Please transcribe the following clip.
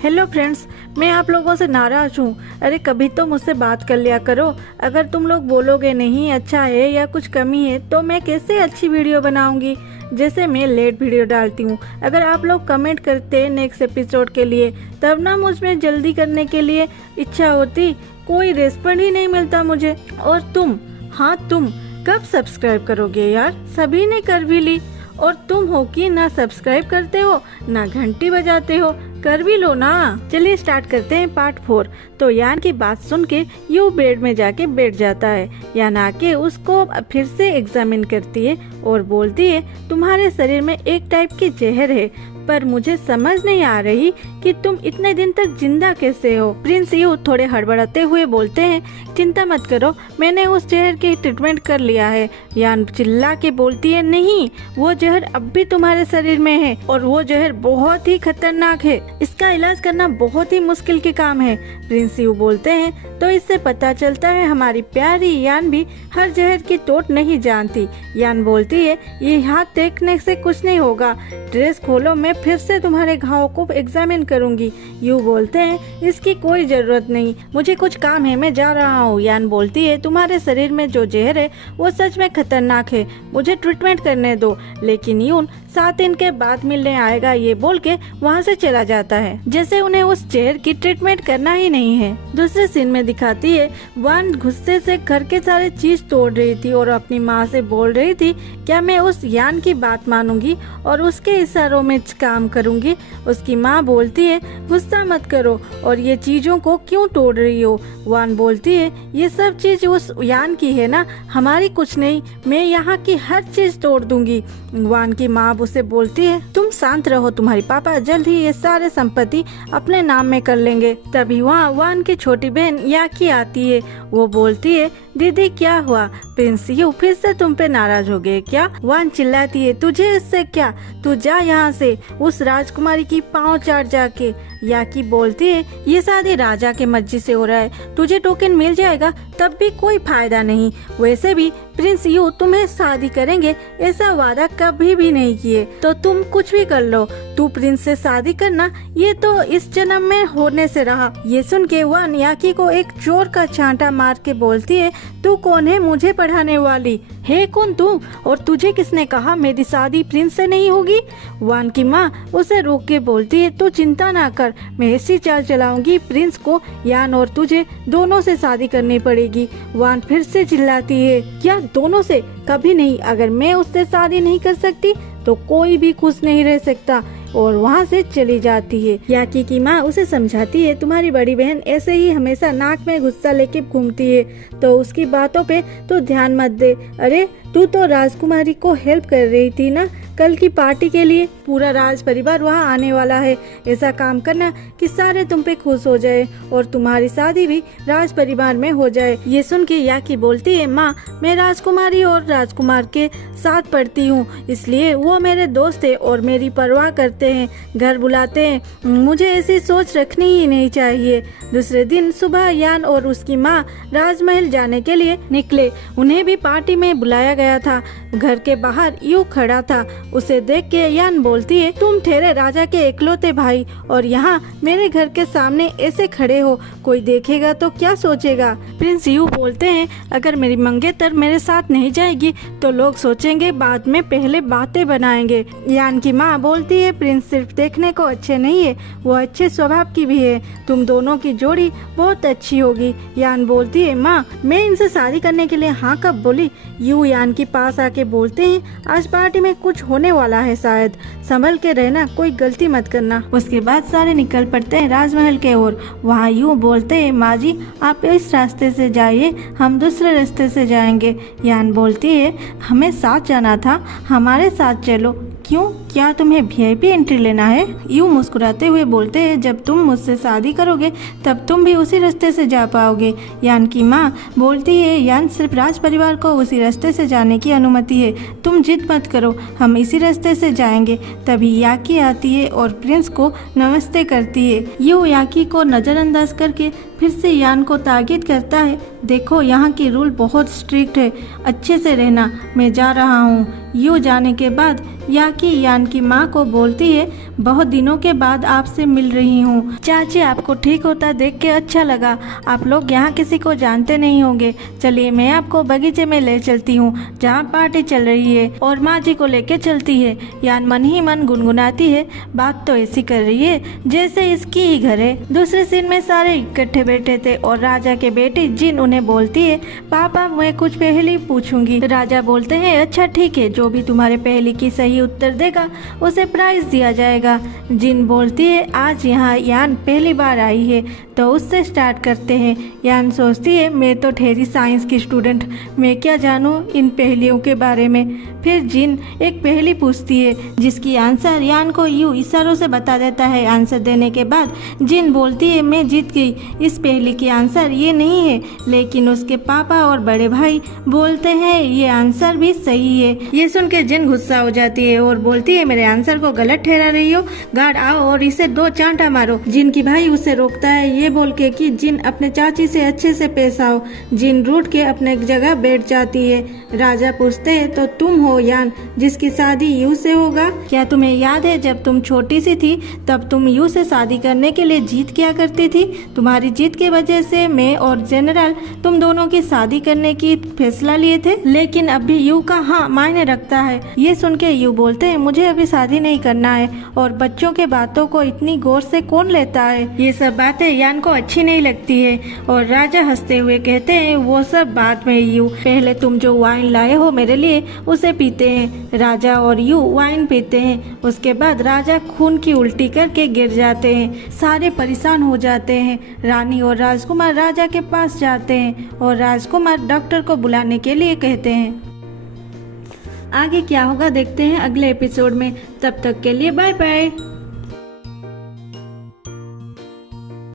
Hello friends, मैं आप लोगों से नाराज हूँ। अरे कभी तो मुझसे बात कर लिया करो। अगर तुम लोग बोलोगे नहीं अच्छा है या कुछ कमी है तो मैं कैसे अच्छी वीडियो बनाऊंगी। जैसे मैं लेट वीडियो डालती हूँ, अगर आप लोग कमेंट करते नेक्स्ट एपिसोड के लिए तब ना मुझ में जल्दी करने के लिए इच्छा होती। कोई रिस्पॉन्ड ही नहीं मिलता मुझे। और तुम, हाँ तुम कब सब्सक्राइब करोगे यार? सभी ने कर भी ली और तुम हो कि ना सब्सक्राइब करते हो ना घंटी बजाते हो। कर भी लो ना। चलिए स्टार्ट करते हैं पार्ट 4। तो यान की बात सुन के यू बेड में जाके बैठ जाता है। यान आके उसको फिर से एग्जामिन करती है और बोलती है तुम्हारे शरीर में एक टाइप की जहर है, पर मुझे समझ नहीं आ रही कि तुम इतने दिन तक जिंदा कैसे हो। प्रिंस यू थोड़े हड़बड़ाते हुए बोलते हैं चिंता मत करो, मैंने उस जहर की ट्रीटमेंट कर लिया है। यान चिल्ला के बोलती है नहीं, वो जहर अब भी तुम्हारे शरीर में है और वो जहर बहुत ही खतरनाक है। इसका इलाज करना बहुत ही मुश्किल के काम है। प्रिंस यू बोलते हैं तो इससे पता चलता है हमारी प्यारी यान भी हर जहर की टोट नहीं जानती। यान बोलती है ये हाथ देखने से कुछ नहीं होगा, ड्रेस खोलो, मैं फिर से तुम्हारे घाव को एग्जामिन करूंगी। यू बोलते हैं इसकी कोई जरूरत नहीं, मुझे कुछ काम है, मैं जा रहा हूँ। यान बोलती है तुम्हारे शरीर में जो जहर है वो सच में खतरनाक है, मुझे ट्रीटमेंट करने दो। लेकिन यून 7 दिन के बाद मिलने आएगा, ये बोल के वहाँ से चला जाता है, जैसे उन्हें उस जहर की ट्रीटमेंट करना ही नहीं है। दूसरे सीन में दिखाती है वान गुस्से से घर के सारे चीज तोड़ रही थी और अपनी माँ से बोल रही थी क्या मैं उस यान की बात मानूंगी और उसके इशारों में काम करूंगी। उसकी माँ बोलती है गुस्सा मत करो और ये चीजों को क्यों तोड़ रही हो। वान बोलती है ये सब चीज उस यान की है ना, हमारी कुछ नहीं, मैं यहाँ की हर चीज तोड़ दूंगी। वान की माँ उसे बोलती है तुम शांत रहो, तुम्हारे पापा जल्द ही ये सारे संपत्ति अपने नाम में कर लेंगे। तभी वहाँ वान की छोटी बहन याकी आती है। वो बोलती है दीदी क्या हुआ, प्रिंस यू फिर से तुम पे नाराज हो गए क्या? वान चिल्लाती है तुझे इससे क्या, तू जा यहाँ से, उस राजकुमारी की पाँव चाट जाके। याकी बोलती है ये शादी राजा के मर्जी से हो रहा है, तुझे टोकन मिल जाएगा तब भी कोई फायदा नहीं। वैसे भी प्रिंस यू तुम्हें शादी करेंगे ऐसा वादा कभी भी नहीं किए, तो तुम कुछ भी कर लो, तू प्रिंस से शादी करना ये तो इस जन्म में होने से रहा। ये सुन के वान याकी को एक जोर का चांटा मार के बोलती है तू कौन है मुझे पढ़ाने वाली, है कौन तू, और तुझे किसने कहा मेरी शादी प्रिंस से नहीं होगी। वान की माँ उसे रोक के बोलती है तू चिंता ना कर, मैं ऐसी चाल चलाऊंगी प्रिंस को यान और तुझे दोनों से शादी करनी पड़ेगी। वान फिर से चिल्लाती है क्या दोनों से? कभी नहीं, अगर मैं उससे शादी नहीं कर सकती तो कोई भी खुश नहीं रह सकता, और वहाँ से चली जाती है। याकी की माँ उसे समझाती है तुम्हारी बड़ी बहन ऐसे ही हमेशा नाक में गुस्सा लेके घूमती है, तो उसकी बातों पे तो ध्यान मत दे। अरे तू तो राजकुमारी को हेल्प कर रही थी ना कल की पार्टी के लिए, पूरा राज परिवार वहाँ आने वाला है, ऐसा काम करना कि सारे तुम पे खुश हो जाए और तुम्हारी शादी भी राज परिवार में हो जाए। ये सुन के याकी बोलती है माँ मैं राजकुमारी और राजकुमार के साथ पढ़ती हूँ, इसलिए वो मेरे दोस्त है और मेरी परवाह करते हैं, घर बुलाते हैं, मुझे ऐसी सोच रखनी ही नहीं चाहिए। दूसरे दिन सुबह यान और उसकी माँ राजमहल जाने के लिए निकले, उन्हें भी पार्टी में बुलाया गया था। घर के बाहर यू खड़ा था, उसे देख के यान बोलती है तुम ठहरे राजा के इकलौते भाई और यहाँ मेरे घर के सामने ऐसे खड़े हो, कोई देखेगा तो क्या सोचेगा। प्रिंस यू बोलते हैं अगर मेरी मंगेतर मेरे साथ नहीं जाएगी तो लोग सोचेंगे बाद में, पहले बातें बनाएंगे। यान की माँ बोलती है प्रिंस सिर्फ देखने को अच्छे नहीं है, वो अच्छे स्वभाव की भी है, तुम दोनों की जोड़ी बहुत अच्छी होगी। यान बोलती है माँ मैं इनसे शादी करने के लिए हाँ कब बोली। यू यान के पास आके बोलते हैं आज पार्टी में कुछ होने वाला है, शायद संभल के रहना, कोई गलती मत करना। उसके बाद सारे निकल पड़ते हैं राजमहल के ओर। वहाँ यूँ बोलते हैं माँ जी आप इस रास्ते से जाइए, हम दूसरे रास्ते से जाएंगे। यान बोलती है हमें साथ जाना था, हमारे साथ चलो। क्यों, क्या तुम्हें वीआईपी एंट्री लेना है? यूँ मुस्कुराते हुए बोलते हैं जब तुम मुझसे शादी करोगे तब तुम भी उसी रास्ते से जा पाओगे। यान की माँ बोलती है यान सिर्फ राज परिवार को उसी रास्ते से जाने की अनुमति है, तुम जिद मत करो, हम इसी रास्ते से जाएंगे। तभी याकी आती है और प्रिंस को नमस्ते करती है। यूँ याकी को नज़रअंदाज करके फिर से यान को ताकीद करता है देखो यहाँ की रूल बहुत स्ट्रिक्ट है, अच्छे से रहना, मैं जा रहा हूँ। यू जाने के बाद या कि यान की माँ को बोलती है, बहुत दिनों के बाद आपसे मिल रही हूँ। चाची आपको ठीक होता देख के अच्छा लगा। आप लोग यहाँ किसी को जानते नहीं होंगे, चलिए मैं आपको बगीचे में ले चलती हूँ जहाँ पार्टी चल रही है और माँ जी को लेके चलती है। यान मन ही मन गुनगुनाती है, बात तो ऐसी कर रही है जैसे इसकी ही घर है। दूसरे सीन में सारे इकट्ठे बैठे थे और राजा के बेटी जिन उन्हें बोलती है, पापा मैं कुछ पहेली पूछूंगी। राजा बोलते हैं, अच्छा ठीक है, जो भी तुम्हारे पहेली की सही उत्तर देगा उसे प्राइज दिया जाएगा। जिन बोलती है, आज यहाँ यान पहली बार आई है तो उससे स्टार्ट करते हैं। यान सोचती है, मैं तो ठहरी साइंस की स्टूडेंट, मैं क्या जानूँ इन पहेलियों के बारे में। फिर जिन एक पहेली पूछती है जिसकी आंसर यान को यूं इशारों से बता देता है। आंसर देने के बाद जिन बोलती है, मैं जीत गई, इस पहेली की आंसर ये नहीं है। लेकिन उसके पापा और बड़े भाई बोलते हैं ये आंसर भी सही है। ये सुन के जिन गुस्सा हो जाती है और बोलती है, मेरे आंसर को गलत ठहरा रही हो, गार्ड आओ और इसे 2 चांटा मारो। जिन की भाई उसे रोकता है ये बोल के कि जिन अपने चाची से अच्छे से पेश आओ। जिन रूठ के अपने जगह बैठ जाती है। राजा पूछते हैं, तो तुम हो यान जिसकी शादी यू से होगा? क्या तुम्हें याद है जब तुम छोटी सी थी तब तुम यू से शादी करने के लिए जीत किया करती थी? तुम्हारी जीत की वजह से मैं और जनरल तुम दोनों की शादी करने की फैसला लिए थे, लेकिन अभी यू का हाँ मायने रखता है। ये सुन के यू बोलते हैं, मुझे अभी शादी नहीं करना है और बच्चों के बातों को इतनी गौर से कौन लेता है। ये सब बातें यान को अच्छी नहीं लगती है और राजा हंसते हुए कहते हैं, वो सब बाद में यू, पहले तुम जो वाइन लाए हो मेरे लिए उसे पीते हैं। राजा और यू वाइन पीते हैं। उसके बाद राजा खून की उल्टी करके गिर जाते हैं। सारे परेशान हो जाते हैं। रानी और राजकुमार राजा के पास जाते हैं और राजकुमार डॉक्टर को बुलाने के लिए कहते हैं। आगे क्या होगा देखते हैं अगले एपिसोड में। तब तक के लिए बाय बाय।